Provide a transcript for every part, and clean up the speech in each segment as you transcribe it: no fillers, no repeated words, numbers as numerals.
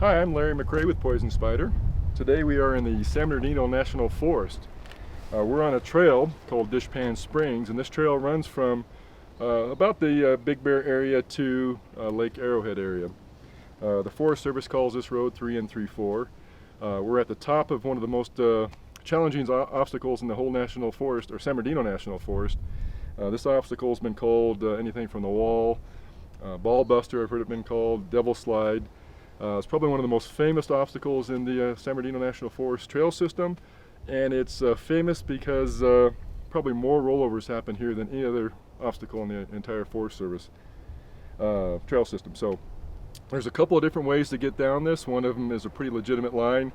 Hi, I'm Larry McRae with Poison Spyder. Today we are in the San Bernardino National Forest. We're on a trail called Dishpan Springs, and this trail runs from about the Big Bear area to Lake Arrowhead area. The Forest Service calls this road 3 and 3-4. We're at the top of one of the most challenging obstacles in the whole National Forest, or San Bernardino National Forest. This obstacle has been called anything from the wall, Ballbuster, I've heard it been called, Devil Slide. It's probably one of the most famous obstacles in the San Bernardino National Forest trail system, and it's famous because probably more rollovers happen here than any other obstacle in the entire Forest Service trail system. So there's a couple of different ways to get down this. One of them is a pretty legitimate line,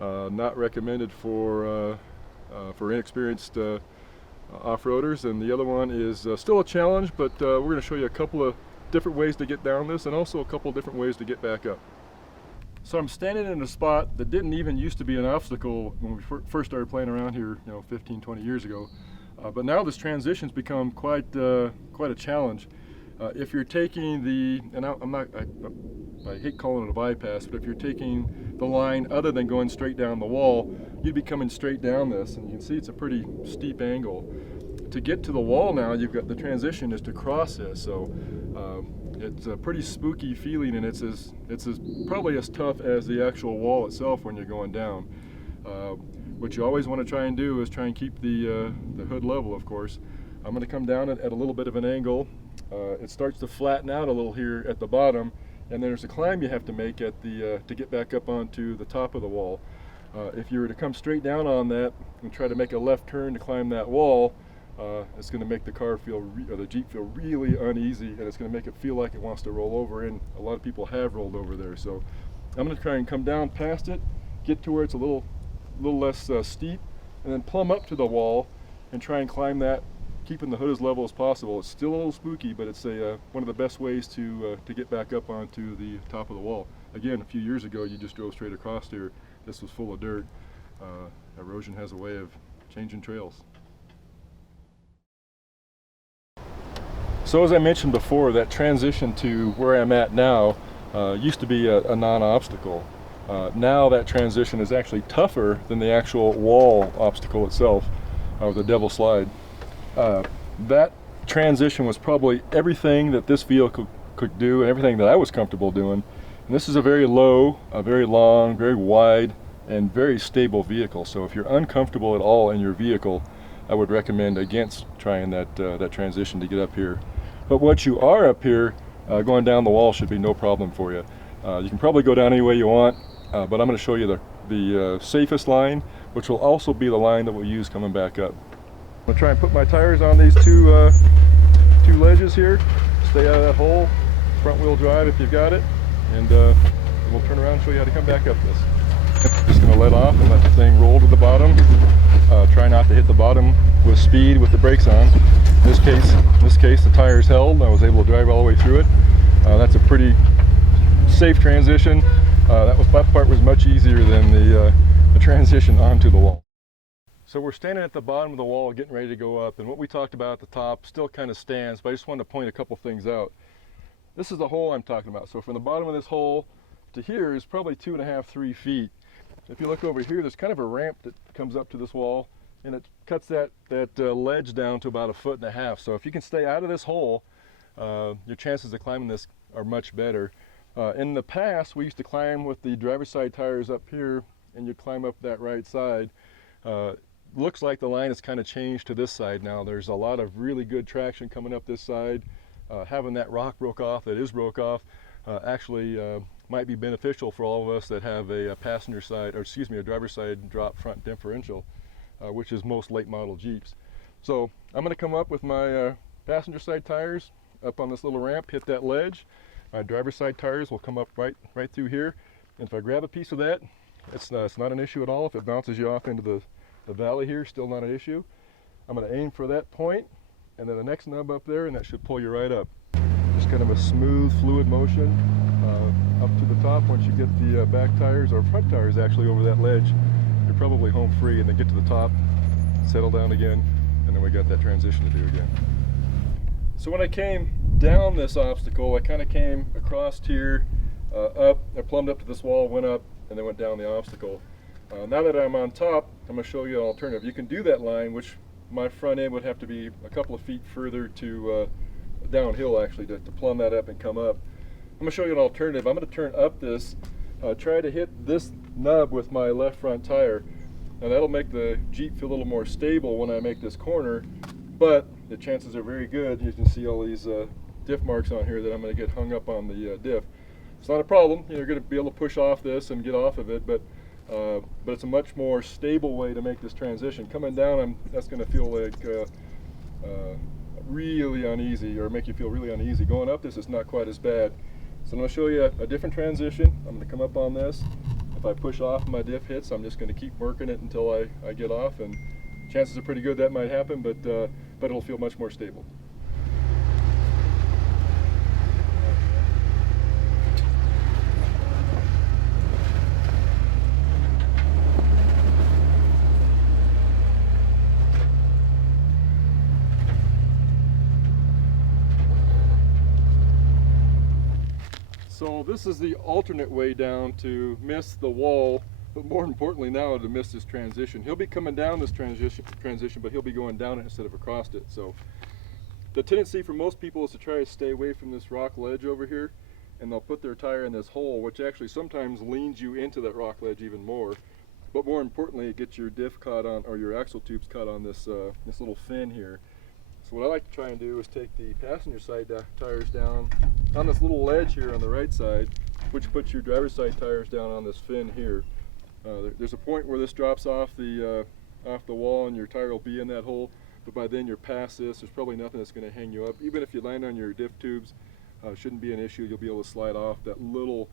not recommended for inexperienced off-roaders, and the other one is still a challenge, but we're going to show you a couple of different ways to get down this and also a couple of different ways to get back up. So I'm standing in a spot that didn't even used to be an obstacle when we first started playing around here, 15, 20 years ago. But now this transition's become quite a challenge. If you're taking the, and I hate calling it a bypass, but if you're taking the line other than going straight down the wall, you'd be coming straight down this, and you can see it's a pretty steep angle. To get to the wall now, you've got the transition is to cross this, so it's a pretty spooky feeling, and it's probably as tough as the actual wall itself when you're going down. What you always want to try and do is try and keep the hood level, of course. I'm going to come down at a little bit of an angle. It starts to flatten out a little here at the bottom, and there's a climb you have to make at the to get back up onto the top of the wall. If you were to come straight down on that and try to make a left turn to climb that wall, it's going to make the car feel, or the Jeep feel really uneasy, and it's going to make it feel like it wants to roll over, and a lot of people have rolled over there. So I'm going to try and come down past it, get to where it's a little less steep, and then plumb up to the wall and try and climb that, keeping the hood as level as possible. It's still a little spooky, but it's one of the best ways to get back up onto the top of the wall. Again, a few years ago you just drove straight across here. This was full of dirt. Erosion has a way of changing trails. So as I mentioned before, that transition to where I'm at now used to be a non-obstacle. Now that transition is actually tougher than the actual wall obstacle itself, the Devil Slide. That transition was probably everything that this vehicle could do and everything that I was comfortable doing. And this is a very low, a very long, very wide, and very stable vehicle. So if you're uncomfortable at all in your vehicle, I would recommend against trying that transition to get up here. But once you are up here, going down the wall should be no problem for you. You can probably go down any way you want, but I'm going to show you the safest line, which will also be the line that we'll use coming back up. I'm going to try and put my tires on these two ledges here. Stay out of that hole. Front wheel drive if you've got it, and we'll turn around and show you how to come back up this. Just going to let off and let the thing roll to the bottom. Try not to hit the bottom with speed with the brakes on. In this case, the tires held. I was able to drive all the way through it. That's a pretty safe transition. That part was much easier than the transition onto the wall. So we're standing at the bottom of the wall getting ready to go up, and what we talked about at the top still kind of stands, but I just wanted to point a couple things out. This is the hole I'm talking about. So from the bottom of this hole to here is probably 2.5, 3 feet. If you look over here, there's kind of a ramp that comes up to this wall, and it cuts that ledge down to about 1.5 feet. So if you can stay out of this hole, your chances of climbing this are much better. In the past, we used to climb with the driver's side tires up here, and you'd climb up that right side. Looks like the line has kind of changed to this side now. There's a lot of really good traction coming up this side. Having that rock broke off, actually might be beneficial for all of us that have a passenger side, or excuse me, a driver's side drop front differential, which is most late model Jeeps. So I'm going to come up with my passenger side tires up on this little ramp, hit that ledge. My driver's side tires will come up right through here, and if I grab a piece of that, it's not an issue at all. If it bounces you off into the valley here, still not an issue. I'm going to aim for that point, and then the next nub up there, and that should pull you right up. Just kind of a smooth, fluid motion up to the top. Once you get the back tires, or front tires actually, over that ledge, you're probably home free, and then get to the top, settle down again, and then we got that transition to do again. So when I came down this obstacle, I kind of came across here up. I plumbed up to this wall, went up, and then went down the obstacle. Now that I'm on top, I'm going to show you an alternative. You can do that line, which my front end would have to be a couple of feet further to downhill actually to plumb that up and come up. I'm going to show you an alternative. I'm going to turn up this, try to hit this nub with my left front tire. Now that'll make the Jeep feel a little more stable when I make this corner, but the chances are very good. You can see all these diff marks on here that I'm going to get hung up on the diff. It's not a problem. You're going to be able to push off this and get off of it, but it's a much more stable way to make this transition. Coming down, that's going to feel like really uneasy, or make you feel really uneasy. Going up this is not quite as bad. So I'm going to show you a different transition. I'm going to come up on this. If I push off and my diff hits, I'm just going to keep working it until I get off, and chances are pretty good that might happen, but it'll feel much more stable. So this is the alternate way down to miss the wall, but more importantly now to miss this transition. He'll be coming down this transition, but he'll be going down it instead of across it. So the tendency for most people is to try to stay away from this rock ledge over here, and they'll put their tire in this hole, which actually sometimes leans you into that rock ledge even more. But more importantly, it gets your diff caught on, or your axle tubes caught on this this little fin here. So what I like to try and do is take the passenger side tires down on this little ledge here on the right side, which puts your driver's side tires down on this fin here. There's a point where this drops off the wall and your tire will be in that hole, but by then you're past this. There's probably nothing that's going to hang you up. Even if you land on your diff tubes, shouldn't be an issue. You'll be able to slide off that little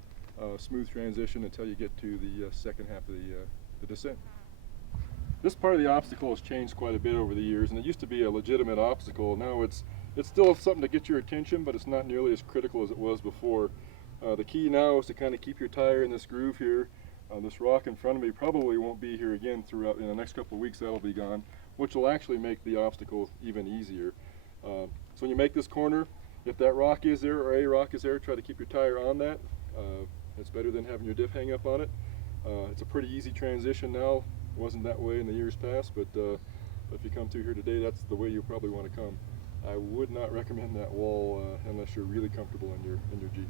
smooth transition until you get to the second half of the descent. This part of the obstacle has changed quite a bit over the years, and it used to be a legitimate obstacle. Now it's still something to get your attention, but it's not nearly as critical as it was before. The key now is to kind of keep your tire in this groove here. This rock in front of me probably won't be here again throughout in the next couple of weeks. That'll be gone, which will actually make the obstacle even easier. So when you make this corner, if that rock is there or a rock is there, try to keep your tire on that. It's better than having your diff hang up on it. It's a pretty easy transition now. It wasn't that way in the years past, but if you come through here today, that's the way you probably want to come. I would not recommend that wall unless you're really comfortable in your Jeep.